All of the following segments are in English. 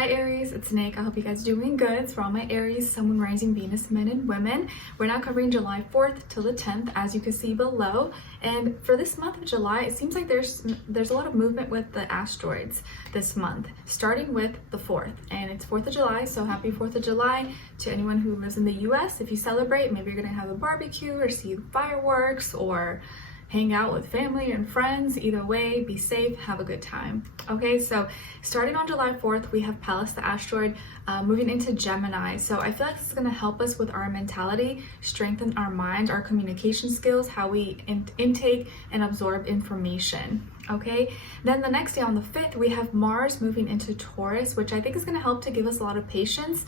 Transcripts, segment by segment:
Hi Aries, it's Nick. I hope you guys are doing good. It's for all my Aries, Sun, Moon, Rising, Venus, men and women. We're now covering July 4th till the 10th, as you can see below. And for this month of July, it seems like there's a lot of movement with the asteroids this month, starting with the 4th. And it's 4th of July, so happy 4th of July to anyone who lives in the US. If you celebrate, maybe you're gonna have a barbecue or see fireworks or hang out with family and friends. Either way, be safe, have a good time. Okay, so starting on July 4th, we have Pallas, the asteroid, moving into Gemini. So I feel like this is gonna help us with our mentality, strengthen our mind, our communication skills, how we intake and absorb information. Okay, then the next day on the 5th, we have Mars moving into Taurus, which I think is going to help to give us a lot of patience,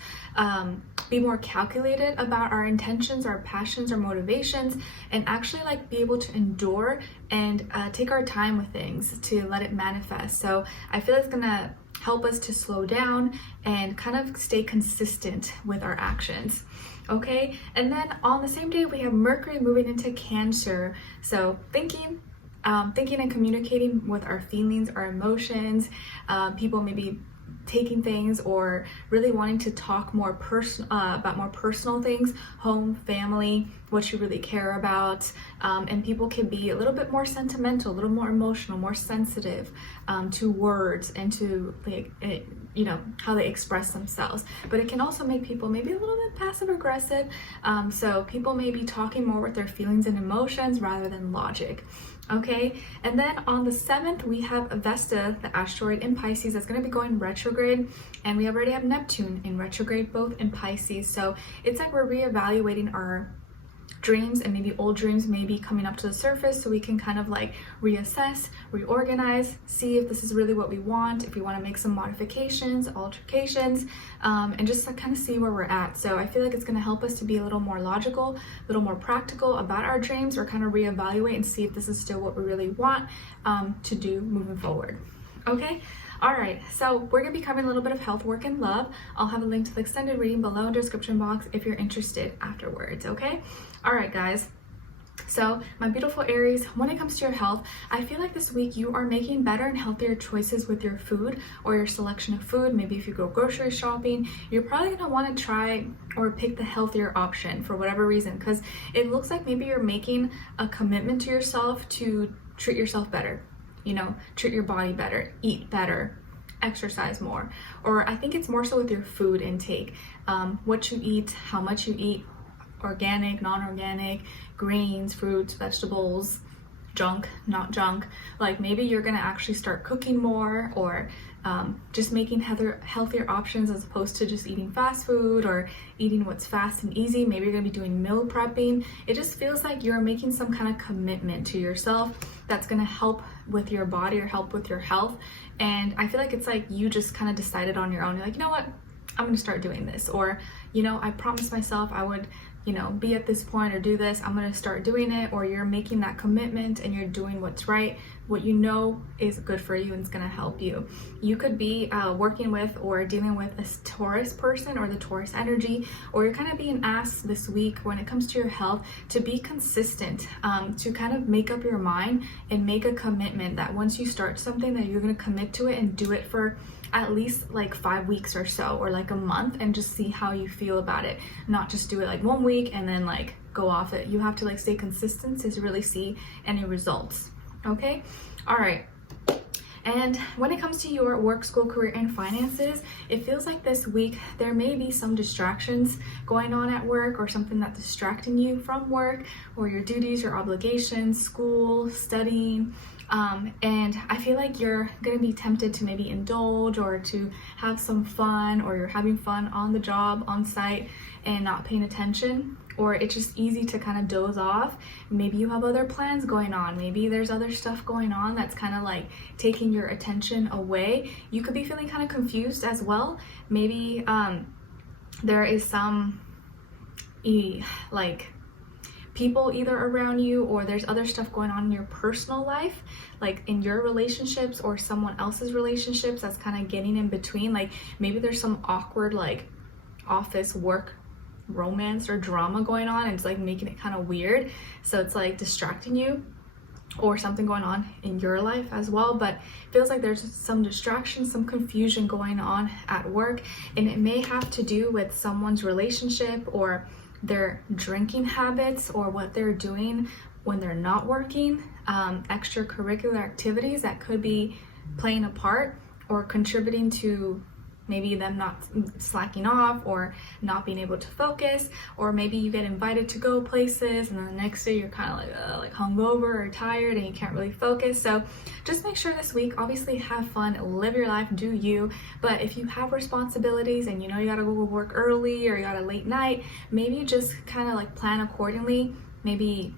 be more calculated about our intentions, our passions, our motivations, and actually like be able to endure and take our time with things to let it manifest. So I feel it's going to help us to slow down and kind of stay consistent with our actions. Okay, and then on the same day, we have Mercury moving into Cancer. So thinking and communicating with our feelings, our emotions, people maybe taking things or really wanting to talk more about more personal things, home, family, what you really care about, and people can be a little bit more sentimental, a little more emotional, more sensitive to words and to how they express themselves. But it can also make people maybe a little bit passive aggressive, so people may be talking more with their feelings and emotions rather than logic. Okay, and then on the 7th, we have Vesta, the asteroid in Pisces, that's going to be going retrograde, and we already have Neptune in retrograde, both in Pisces. So it's like we're reevaluating our dreams, and maybe old dreams may be coming up to the surface, so we can kind of like reassess, reorganize, see if this is really what we want, if we want to make some modifications, alterations, and just like kind of see where we're at. So I feel like it's going to help us to be a little more logical, a little more practical about our dreams, or kind of reevaluate and see if this is still what we really want to do moving forward. Okay, all right, so we're gonna be covering a little bit of health, work, and love. I'll have a link to the extended reading below in the description box if you're interested afterwards, okay? All right, guys. So my beautiful Aries, when it comes to your health, I feel like this week you are making better and healthier choices with your food or your selection of food. Maybe if you go grocery shopping, you're probably gonna wanna try or pick the healthier option for whatever reason, because it looks like maybe you're making a commitment to yourself to treat yourself better. Treat your body better, eat better, exercise more. Or I think it's more so with your food intake, what you eat, how much you eat, organic, non-organic, grains, fruits, vegetables, junk, not junk. Like maybe you're gonna actually start cooking more, or just making healthier options as opposed to just eating fast food or eating what's fast and easy. Maybe you're gonna be doing meal prepping. It just feels like you're making some kind of commitment to yourself that's gonna help with your body or help with your health. And I feel like it's like you just kind of decided on your own. You're like, you know what? I'm gonna start doing this. Or, I promised myself I would be at this point or do this, I'm gonna start doing it. Or you're making that commitment and you're doing what's right, what you know is good for you and it's gonna help you. You could be working with or dealing with a Taurus person or the Taurus energy, or you're kind of being asked this week when it comes to your health to be consistent, to kind of make up your mind and make a commitment that once you start something that you're gonna commit to it and do it for at least like 5 weeks or so, or like a month, and just see how you feel about it. Not just do it like 1 week and then like go off it. You have to like stay consistent to really see any results. Okay, all right. And when it comes to your work, school, career, and finances, it feels like this week there may be some distractions going on at work, or something that's distracting you from work or your duties, your obligations, school, studying. And I feel like you're gonna be tempted to maybe indulge or to have some fun, or you're having fun on the job, on site, and not paying attention. Or it's just easy to kind of doze off. Maybe you have other plans going on. Maybe there's other stuff going on that's kind of like taking your attention away. You could be feeling kind of confused as well. Maybe there is some people either around you, or there's other stuff going on in your personal life, like in your relationships or someone else's relationships, that's kind of getting in between. Like maybe there's some awkward like office work romance or drama going on, and it's like making it kind of weird, so it's like distracting you. or something going on in your life as well, but it feels like there's some distraction, some confusion going on at work, and it may have to do with someone's relationship or their drinking habits or what they're doing when they're not working, extracurricular activities that could be playing a part or contributing to maybe them not slacking off or not being able to focus, or maybe you get invited to go places and then the next day you're kind of like hungover or tired and you can't really focus. So just make sure this week, obviously have fun, live your life, do you, but if you have responsibilities and you know you gotta go to work early or you got a late night, maybe just kind of like plan accordingly. Maybe,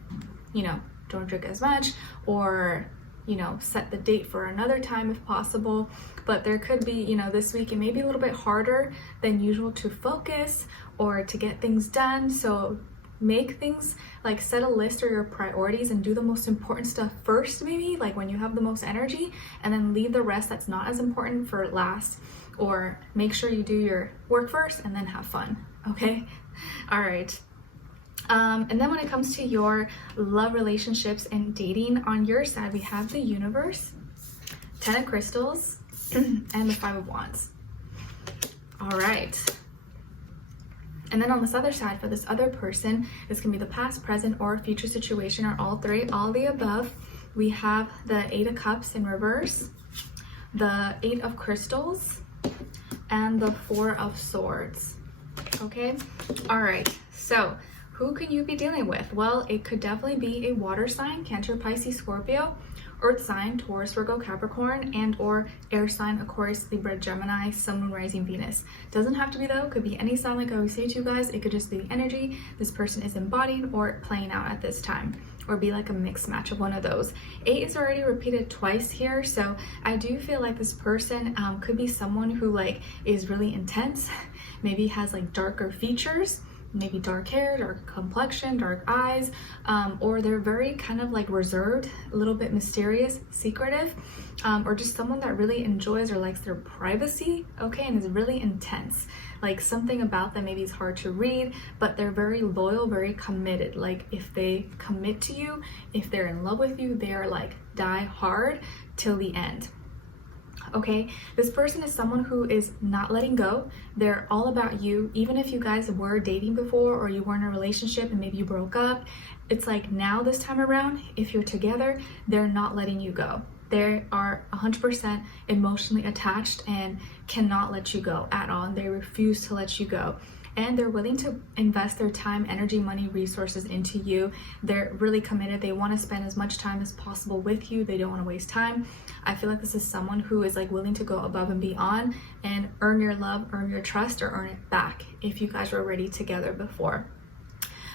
you know, don't drink as much, or you know, set the date for another time if possible. But there could be, you know, this week it may be a little bit harder than usual to focus or to get things done. So make things like set a list or your priorities and do the most important stuff first, maybe like when you have the most energy, and then leave the rest that's not as important for last, or make sure you do your work first and then have fun. Okay. All right. And then when it comes to your love, relationships, and dating, on your side, we have the Universe, 10 of Crystals, and the 5 of Wands. All right. And then on this other side, for this other person, this can be the past, present, or future situation, or all three, all the above. We have the 8 of Cups in reverse, the 8 of Crystals, and the 4 of Swords. Okay. All right. So who can you be dealing with? Well, it could definitely be a water sign, Cancer, Pisces, Scorpio, earth sign, Taurus, Virgo, Capricorn, and or air sign, Aquarius, Libra, Gemini, Sun, Moon, Rising, Venus. Doesn't have to be though, could be any sign. Like I always say to you guys, it could just be the energy this person is embodying or playing out at this time, or be like a mixed match of one of those. 8 is already repeated twice here, so I do feel like this person could be someone who like is really intense, maybe has like darker features, maybe dark hair, dark complexion, dark eyes, or they're very kind of like reserved, a little bit mysterious, secretive, or just someone that really enjoys or likes their privacy, okay, and is really intense. Like something about them maybe is hard to read, but they're very loyal, very committed. Like if they commit to you, if they're in love with you, they are like die hard till the end. Okay, this person is someone who is not letting go. They're all about you. Even if you guys were dating before or you were in a relationship and maybe you broke up, it's like now this time around, if you're together, they're not letting you go. They are 100% emotionally attached and cannot let you go at all. And they refuse to let you go. And they're willing to invest their time, energy, money, resources into you. They're really committed. They want to spend as much time as possible with you. They don't want to waste time. I feel like this is someone who is like willing to go above and beyond and earn your love, earn your trust, or earn it back if you guys were already together before.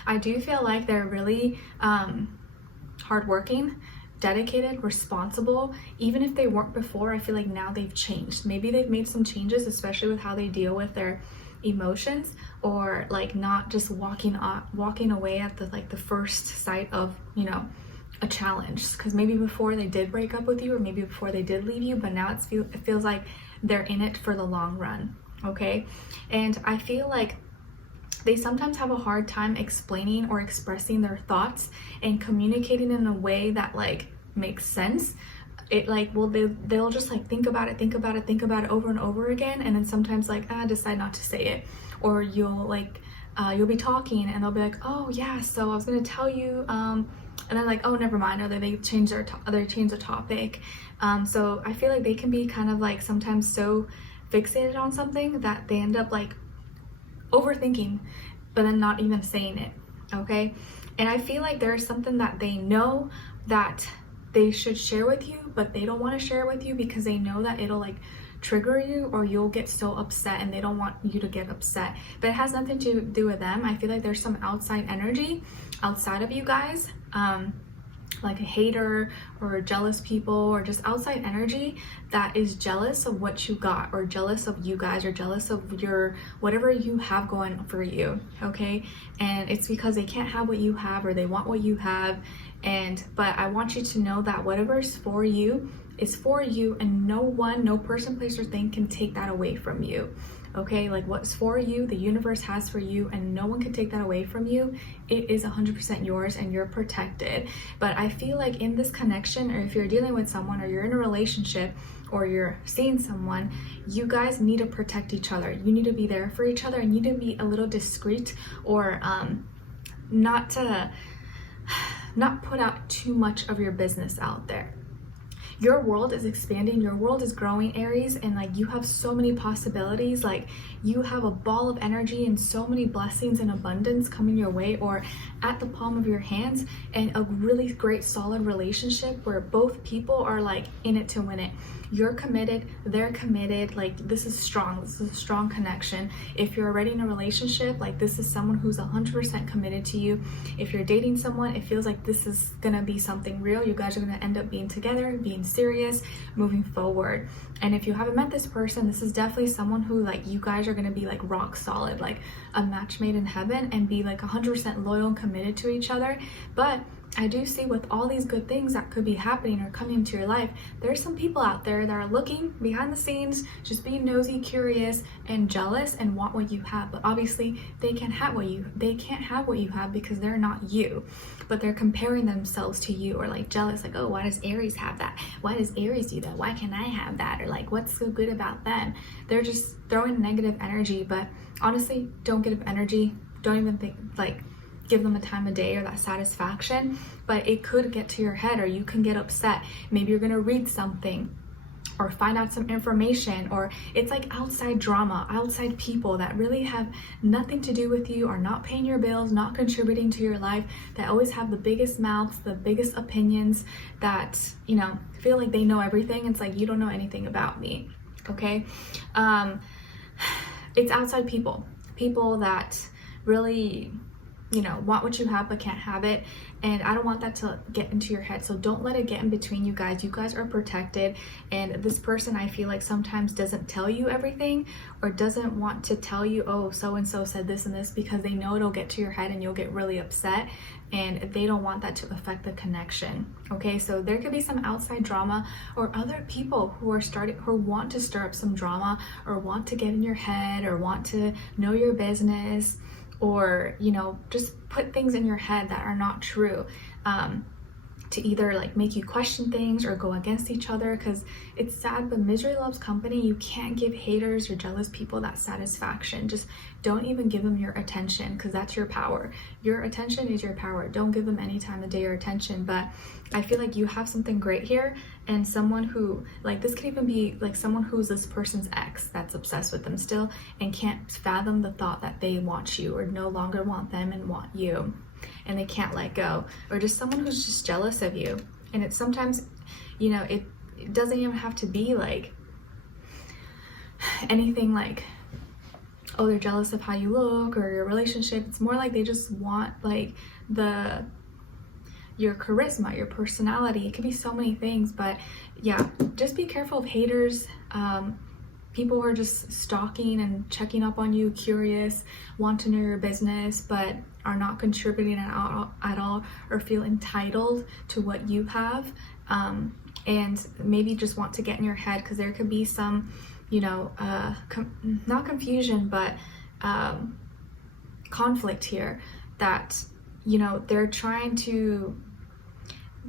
I do feel like they're really hardworking, dedicated, responsible. Even if they weren't before, I feel like now they've changed. Maybe they've made some changes, especially with how they deal with their emotions, or like not just walking away at the first sight of, you know, a challenge. Because maybe before they did break up with you, or maybe before they did leave you, but now it feels like they're in it for the long run. Okay. And I feel like they sometimes have a hard time explaining or expressing their thoughts and communicating in a way that like makes sense. It like, well, they'll just like think about it over and over again, and then sometimes like decide not to say it. Or you'll like you'll be talking and they'll be like, oh yeah, so I was gonna tell you, and then like, oh never mind, or they change the topic. So I feel like they can be kind of like sometimes so fixated on something that they end up like overthinking, but then not even saying it. Okay. And I feel like there's something that they know that they should share with you, but they don't want to share it with you because they know that it'll like trigger you, or you'll get so upset, and they don't want you to get upset. But it has nothing to do with them. I feel like there's some outside energy outside of you guys, like a hater or jealous people, or just outside energy that is jealous of what you got, or jealous of you guys, or jealous of your whatever you have going for you. Okay. And it's because they can't have what you have, or they want what you have. But I want you to know that whatever is for you is for you, and no one, no person, place, or thing can take that away from you. okay? Like what's for you, the universe has for you, and no one can take that away from you. It is 100% yours and you're protected. But I feel like in this connection, or if you're dealing with someone or you're in a relationship or you're seeing someone, you guys need to protect each other. You need to be there for each other and you need to be a little discreet, or not put out too much of your business out there. Your world is expanding, your world is growing, Aries, and like you have so many possibilities. Like you have a ball of energy and so many blessings and abundance coming your way or at the palm of your hands, and a really great solid relationship where both people are like in it to win it. You're committed, they're committed. Like this is strong, this is a strong connection. If you're already in a relationship, like this is someone who's 100% committed to you. If you're dating someone, it feels like this is gonna be something real. You guys are gonna end up being together, being serious, moving forward. And if you haven't met this person, this is definitely someone who like you guys are gonna be like rock solid, like a match made in heaven, and be like 100% loyal and committed to each other. But I do see with all these good things that could be happening or coming into your life, there's some people out there that are looking behind the scenes, just being nosy, curious, and jealous, and want what you have. But obviously they can't have what you have because they're not you. But they're comparing themselves to you, or like jealous, like, oh, why does Aries have that? Why does Aries do that? Why can't I have that? Or like, what's so good about them? They're just throwing negative energy. But honestly, don't give energy. Don't even think like give them a time of day or that satisfaction. But it could get to your head, or you can get upset. Maybe you're gonna read something or find out some information, or it's like outside drama, outside people that really have nothing to do with you, are not paying your bills, not contributing to your life, that always have the biggest mouths, the biggest opinions, that, you know, feel like they know everything. It's like, you don't know anything about me, okay? It's outside people that really, you know, want what you have but can't have it. And I don't want that to get into your head. So don't let it get in between you guys. You guys are protected. And this person, I feel like sometimes doesn't tell you everything, or doesn't want to tell you, oh, so-and-so said this and this, because they know it'll get to your head and you'll get really upset, and they don't want that to affect the connection. Okay, so there could be some outside drama, or other people who want to stir up some drama, or want to get in your head, or want to know your business, or, you know, just put things in your head that are not true, to either like make you question things or go against each other. Because it's sad, but misery loves company. You can't give haters or jealous people that satisfaction. Just don't even give them your attention, because that's your power. Your attention is your power. Don't give them any time of day or attention. But I feel like you have something great here, and someone who, like, this could even be like someone who's this person's ex that's obsessed with them still and can't fathom the thought that they want you, or no longer want them and want you, and they can't let go. Or just someone who's just jealous of you. And it's sometimes, you know, it doesn't even have to be like anything like, oh, they're jealous of how you look or your relationship. It's more like they just want like your charisma, your personality. It could be so many things. But yeah, just be careful of haters, people who are just stalking and checking up on you, curious, want to know your business, but are not contributing at all, or feel entitled to what you have, and maybe just want to get in your head, because there could be some, you know, not confusion, but conflict here, that, you know, they're trying to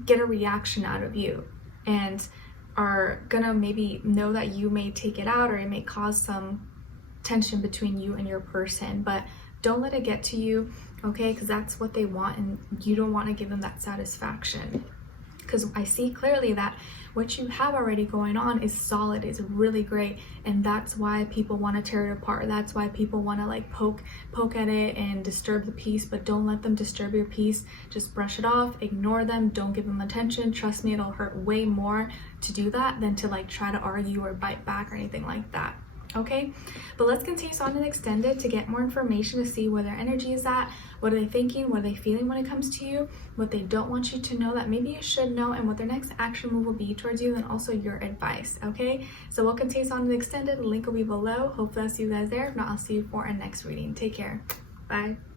get a reaction out of you, and are gonna maybe know that you may take it out, or it may cause some tension between you and your person. But don't let it get to you, okay? Because that's what they want, and you don't want to give them that satisfaction. Because I see clearly that what you have already going on is solid, is really great, and that's why people want to tear it apart. That's why people want to like poke at it and disturb the peace. But don't let them disturb your peace. Just brush it off, ignore them, don't give them attention. Trust me, it'll hurt way more to do that than to like try to argue or bite back or anything like that. Okay, but let's continue on to the extended to get more information, to see where their energy is at, what are they thinking, what are they feeling when it comes to you, what they don't want you to know that maybe you should know, and what their next action move will be towards you, and also your advice. Okay, so we'll continue on to the extended. The link will be below. Hopefully I'll see you guys there. If not, I'll see you for our next reading. Take care. Bye.